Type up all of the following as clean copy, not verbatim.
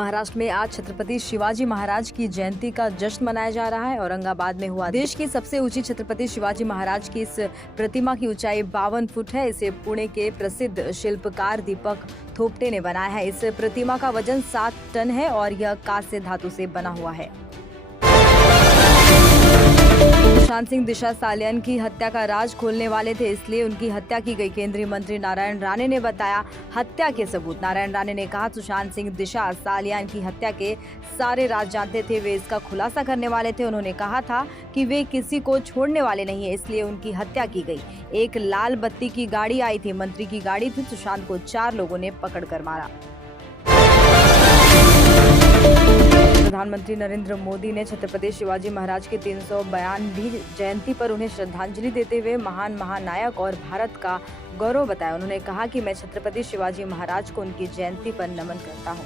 महाराष्ट्र में आज छत्रपति शिवाजी महाराज की जयंती का जश्न मनाया जा रहा है। औरंगाबाद में हुआ देश की सबसे ऊंची छत्रपति शिवाजी महाराज की इस प्रतिमा की ऊंचाई 52 फुट है। इसे पुणे के प्रसिद्ध शिल्पकार दीपक थोपटे ने बनाया है। इस प्रतिमा का वजन 7 टन है और यह कांस्य धातु से बना हुआ है। सुशांत सिंह दिशा सालियान की हत्या का राज खोलने वाले थे, इसलिए उनकी हत्या की गई। केंद्रीय मंत्री नारायण राणे ने बताया हत्या के सबूत। नारायण राणे ने कहा, सुशांत सिंह दिशा सालियान की हत्या के सारे राज जानते थे, वे इसका खुलासा करने वाले थे। उन्होंने कहा था कि वे किसी को छोड़ने वाले नहीं है, इसलिए उनकी हत्या की गई। एक लाल बत्ती की गाड़ी आई थी, मंत्री की गाड़ी थी। सुशांत को 4 लोगों ने पकड़ कर मारा। प्रधानमंत्री नरेंद्र मोदी ने छत्रपति शिवाजी महाराज की 392वीं जयंती पर उन्हें श्रद्धांजलि देते हुए महान महानायक और भारत का गौरव बताया। उन्होंने कहा कि मैं छत्रपति शिवाजी महाराज को उनकी जयंती पर नमन करता हूं।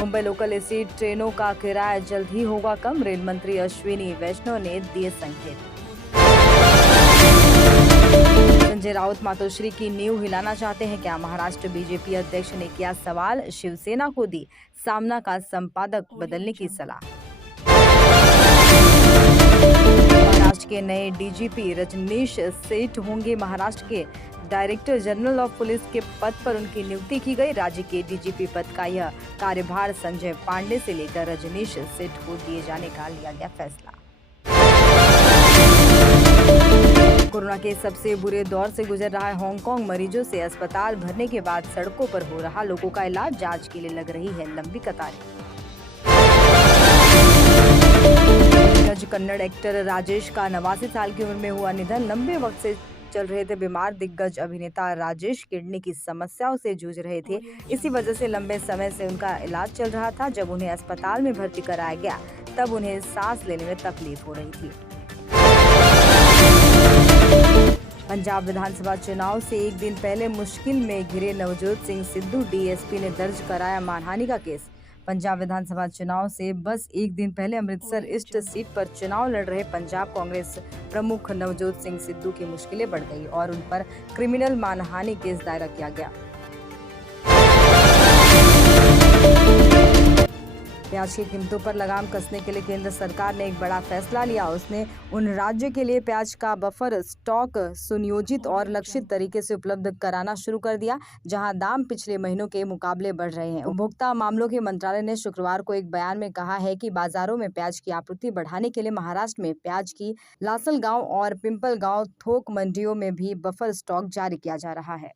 मुंबई लोकल एसी ट्रेनों का किराया जल्द ही होगा कम, रेल मंत्री अश्विनी वैष्णव ने दिए संकेत। संजय राउत मातोश्री की नींव हिलाना चाहते हैं क्या? महाराष्ट्र बीजेपी अध्यक्ष ने किया सवाल, शिवसेना को दी सामना का संपादक बदलने की सलाह। महाराष्ट्र के नए डीजीपी रजनीश सेठ होंगे। महाराष्ट्र के डायरेक्टर जनरल ऑफ पुलिस के पद पर उनकी नियुक्ति की गई। राज्य के डीजीपी पद का यह कार्यभार संजय पांडे से लेकर रजनीश सेठ को दिए जाने का लिया गया फैसला। कोरोना के सबसे बुरे दौर से गुजर रहा है हांगकांग। मरीजों से अस्पताल भरने के बाद सड़कों पर हो रहा लोगों का इलाज, जांच के लिए लग रही है लंबी कतारें। दिग्गज कन्नड़ एक्टर राजेश का 89 साल की उम्र में हुआ निधन। लंबे वक्त से चल रहे थे बीमार। दिग्गज अभिनेता राजेश किडनी की समस्याओं से जूझ रहे थे, इसी वजह से लंबे समय से उनका इलाज चल रहा था। जब उन्हें अस्पताल में भर्ती कराया गया तब उन्हें सांस लेने में तकलीफ हो रही थी। पंजाब विधानसभा चुनाव से एक दिन पहले मुश्किल में घिरे नवजोत सिंह सिद्धू, डीएसपी ने दर्ज कराया मानहानि का केस। पंजाब विधानसभा चुनाव से बस एक दिन पहले अमृतसर ईस्ट सीट पर चुनाव लड़ रहे पंजाब कांग्रेस प्रमुख नवजोत सिंह सिद्धू की मुश्किलें बढ़ गई और उन पर क्रिमिनल मानहानि केस दायर किया गया। प्याज की कीमतों पर लगाम कसने के लिए केंद्र सरकार ने एक बड़ा फैसला लिया। उसने उन राज्यों के लिए प्याज का बफर स्टॉक सुनियोजित और लक्षित तरीके से उपलब्ध कराना शुरू कर दिया, जहां दाम पिछले महीनों के मुकाबले बढ़ रहे हैं। उपभोक्ता मामलों के मंत्रालय ने शुक्रवार को एक बयान में कहा है कि बाजारों में प्याज की आपूर्ति बढ़ाने के लिए महाराष्ट्र में प्याज की लासलगांव और पिंपलगांव थोक मंडियों में भी बफर स्टॉक जारी किया जा रहा है।